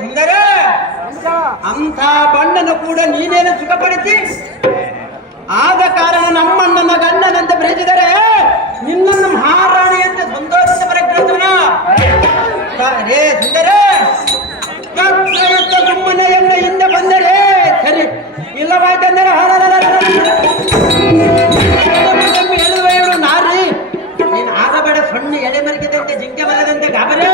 ಸುಂದರ, ಅಂಥ ಬಣ್ಣನ ಕೂಡ ನೀನೇನು ಸುಖಪಡಿಸಿ ಆದ ಕಾರಣ ನಮ್ಮಣ್ಣನ ಗಂಡನಂತ ಬೆಳೆಸಿದರೆ ನಿನ್ನನ್ನು ಮಹಾರಾಣಿ ಅಂತ ಸಂತೋಷದ ಪರಗ್ರಹಣ. ಸುಂದರ, ಸುಮ್ಮನೆ ಎಲ್ಲ ಹಿಂದೆ ಬಂದರೆ ಸರಿ, ಇಲ್ಲವಾಯ್ತಂದರೆ ಹೇಳುವ ನಾರಿ ನೀನು ಆಗಬೇಡ. ಸೊನ್ನೆ ಎಳೆ ಮರಿದಂತೆ ಜಿಂಕೆ ಬರದಂತೆ ಗಾಬರಿ.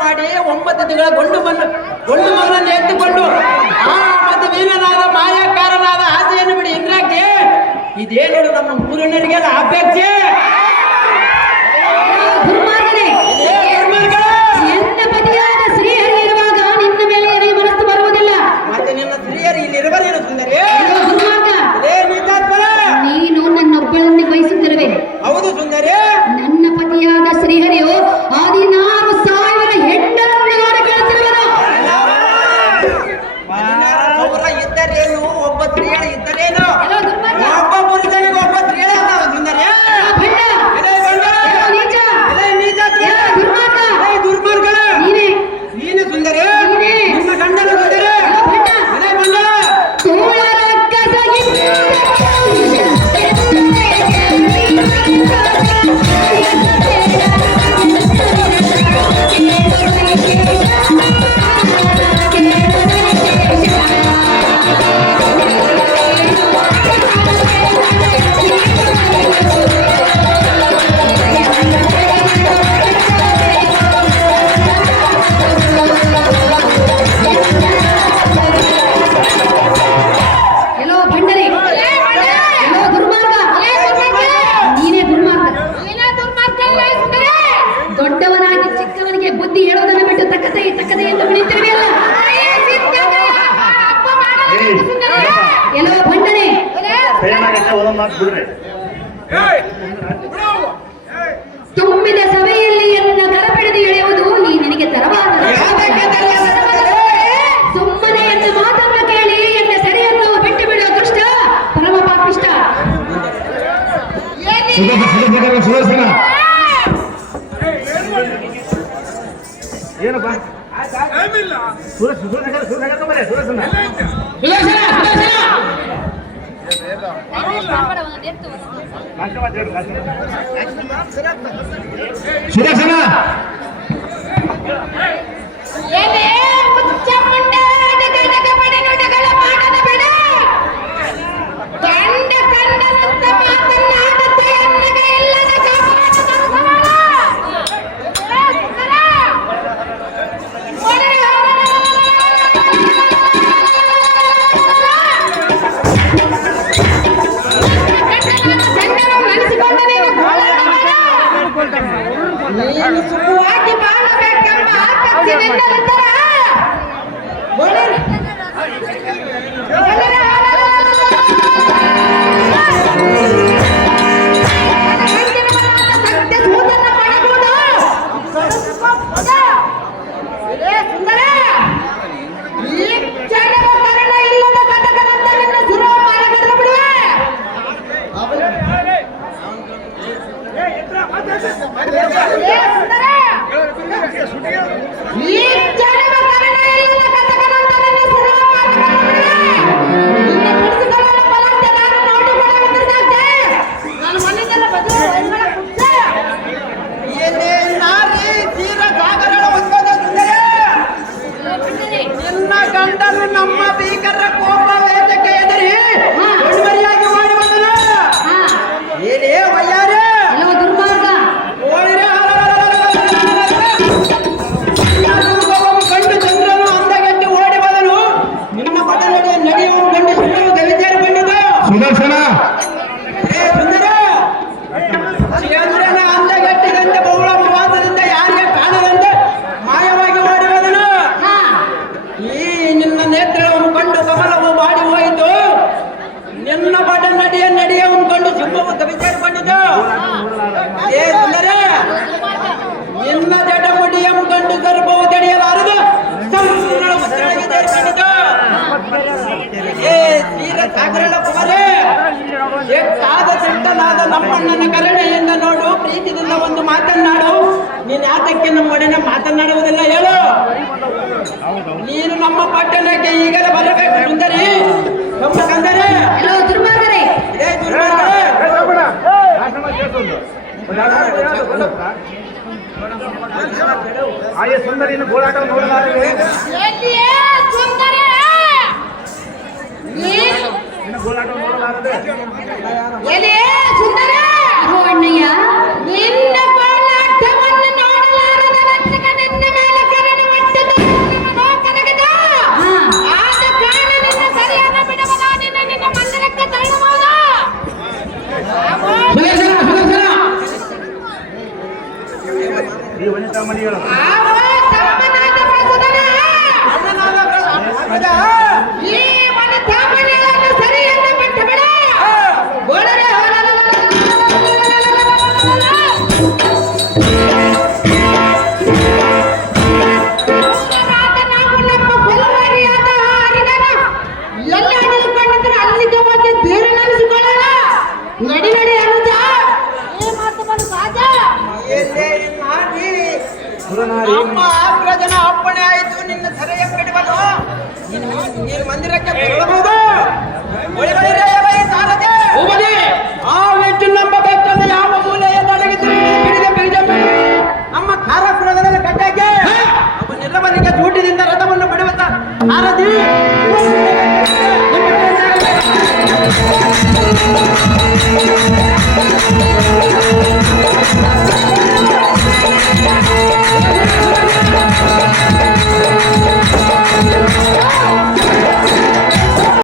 ಮಾಡಿ 9 ತಿಂಗಳ ಗೊಂಡು ಮಗನನ್ನು ಎತ್ತುಕೊಂಡು ಆ ಮದುವೆನಾದ ಮಾಯಾಕಾರನಾದ ಆಸೆಯನ್ನು ಬಿಡಿ ಇಂದ್ರಕ್ಕೆ ಇದೇನು ನಮ್ಮ ಮೂರಣ್ಣರಿಗೆಲ್ಲ ಅಪೇಕ್ಷೆ. ಮತ್ತೆ ನಿನ್ನ ಸ್ತ್ರೀಯರು ಇಲ್ಲಿ ಇರುವರೇನು ಸುಂದರಿ? ನೀನು ನನ್ನೊಬ್ಬಳನ್ನೇ ಬಯಸುತ್ತಿರುವೆ. ಹೌದು ಸುಂದರಿ. ನನ್ನ ಪತಿಯಾದ ಶ್ರೀಹರಿಯು 16,000 ಹೆಣ್ಣನ್ನು ಕೇಳುತ್ತಿರುವನು. 16,000 ಇದ್ದರೇನು, ಒಬ್ಬ ಸ್ತ್ರೀಯರು ಇದ್ದರೇನು, ಒಬ್ಬ ಪುರುಷನಿಗೆ ಒಬ್ಬ ಸ್ತ್ರೀಯರ ಸುಂದರಿ. ದುರ್ಮಾರ್ಗಗಳ ನೀನು ಸುಂದರಿ, ನಿಮ್ಮ ಗಂಡನ ಸುಂದರಿ. ದೊಡ್ಡವನಾಗಿ ಚಿಕ್ಕವನಿಗೆ ಬುದ್ಧಿ ಹೇಳೋದನ್ನು ಬಿಟ್ಟು ತಕ್ಕತೆ ಎಂದು ಬಿಳಿತಿರುವೆಯಲ್ಲ. ಎಲ್ಲೋ ಭಂಡನೆ, ತುಂಬಿದ ಸಭೆಯಲ್ಲಿ ಎನ್ನ ಕರಪಿಡಿದು ಎಳೆಯುವುದು ನೀ ನನಗೆ ತರವಾದ. ಸುಮ್ಮನೆ ಎನ್ನ ಮಾತನ್ನು ಕೇಳಿ ಎನ್ನ ಸೆರೆಯನ್ನು ಬಿಟ್ಟು ಬಿಡುವ ದುಷ್ಟ ಪರಮ ಪಾಪಿಷ್ಟ. ಏನಪ್ಪ ಸುದರ್ಶನ ನೆನೆಸಿಕೊಂಡ ನೀನು ಸುಖವಾಗಿ ಬಾಳಬೇಕೆಂಬ ಆಸಕ್ತಿ ನಿನ್ನಲ್ಲಿದ್ದರೆ ಒಳ್ಳೆ- ಎಲೆ ನಾರಿ ತೀರ ಸಾಗರಳ ಉದ್ಭವ ಸುಂದರ ನಿನ್ನ ಗಂಡನು ನಮ್ಮ ಭೀಕರ ಕೋಪ ವೇದಕ್ಕೆ ಎದುರಿ ಕಣ್ಮರಿಯಾಗಿ ಓಡಿ ಬಂದನು. ಏನೇ ವಯ್ಯಾರ ದುರ್ಮಾರ್ಗ ಓಡಿರ ಕಂಡು ಚಂದ್ರನು ಅಂದಗಟ್ಟಿ ಓಡಿ ಬಂದನು. ನಿಮ್ಮ ಪಟ ನಡೆಯುವ ಕಂಡು ಸುಂದರ ಗವಿಚಾರಗೊಂಡಿದ್ದ ಸುದರ್ಶನ ಏ ಸುಂದರ ಚಂದ್ರನ ಅಂದಗಟ್ಟಿದಂತೆ ಬಹುಳ ಪ್ರವಾಸದಿಂದ ಯಾರಿಗೆ ಕಾಣದಂತೆ ಮಾಯವಾಗಿ ಓಡಿ ಹೋದನು. ಈ ನಿನ್ನ ನೇತ್ರವನ್ನು ಕಂಡು ಕಮಲವು ಬಾಡಿ ಹೋಯಿತು. ನಿನ್ನ ಬಡ ನಡೆಯವನ್ನು ಕಂಡು ಸಿಂಹವು ಗವಿಚಾರಗೊಂಡಿತು. ಏ ಸುಂದರ ನಿನ್ನ ಜಡಮುಡಿಯನ್ನು ಕಂಡು ಗರ್ಭವು ತಡೆಯಲಾರದು ಸಂಪೂರ್ಣ ಉಸಿರಾಗಿ ಸೇರಿಕೊಂಡಿತು. ಏ ತೀರ ಸಾಗರಳ ಕುಮಾರೇ ಕಾದ ಸಿಟ್ಟನಾದ ನಮ್ಮಣ್ಣನ ಕರುಣೆಯಿಂದ ನೋಡು, ಪ್ರೀತಿಯಿಂದ ಒಂದು ಮಾತನ್ನಾಡು. ನೀನು ಯಾತಕ್ಕೆ ನಮ್ಮೊಡನೆ ಮಾತನಾಡುವುದಿಲ್ಲ ಹೇಳು. ನೀನು ನಮ್ಮ ಪಟ್ಟಣಕ್ಕೆ ಈಗಲೇ ಬರಬೇಕು ಸುಂದರಿ. ನಮ್ಮ ಕಂದರೆ ಎಲ್ಲೋ ದುರ್ಮಾರ್ಗರೇ ಏ ದುರ್ಮಾರ್ಗರೇ, ಆಯೇ ಸುಂದರಿನ ಗೋಳಾಟ ನೋಡಲಾರದೆ ಎಲ್ಲಿಯೇ ಸುಂದರಿ ನಿನ್ನ ಗೋಳಾಟ ನೋಡಲಾರದೆ ಎಲ್ಲಿಯೇ ಸುಂದರಿ ಓ ಅಣ್ಣಯ್ಯ ನಿನ್ನ ಗೋಳಾಟವನ್ನು ನೋಡಲಾರದ ರಕ್ಷಕ ನಿನ್ನ ಮೇಲೆ ಕರುಣೆ ಹೊಂದಿದ ಕನಗದ ಆದ ಕಾರಣ ನಿನ್ನ ಸರಿಯಾದ ಬಿಡವನ ನಿನ್ನ ಮಂದಿರಕ್ಕೆ ತಳ್ಳಬಹುದು. ಈ ವನಿತಾ ಮಣಿಗಳು ಆವೋ ತಮ್ಮನಾದ ಪ್ರಸುದನ ಅಣ್ಣನಾದ ಅಣ್ಣದ ಈ ಮನ ತಾಮನೆಯನ್ನು ಸರಿಯೆಂದ ಬಿಟ್ಟು ಬಿಡ. ಗೋಳರೆ ನಾವು ನಮ್ಮ ಕೊಲವಾರಿಯಾದ ಹರಿಗನ ಎಲ್ಲ ನಿಲ್ಕೊಂಡಿದ್ರೆ ಅಲ್ಲಿಗೆ ಹೋಗಿ ತೀರ ನೆನೆಸಿಕೊಳ್ಳೋಣ. ನಡಿ ನಡಿ ಅನುಜ ಈ ಮಾತು ಬಂದು ಸಾಜ ಎಲ್ಲೇ ನಾರಿ ಸುರನಾರಿ ನಮ್ಮ ಆಗ್ರಜನ ಅಪ್ಪಣೆ ಆಯಿತು. ನಿನ್ನ ಸೆರೆಯ ಬಿಡುವುದು. ನೀನು ಮಂದಿರಕ್ಕೆ ಬರಬಹುದು. ಒಳಗಡೆ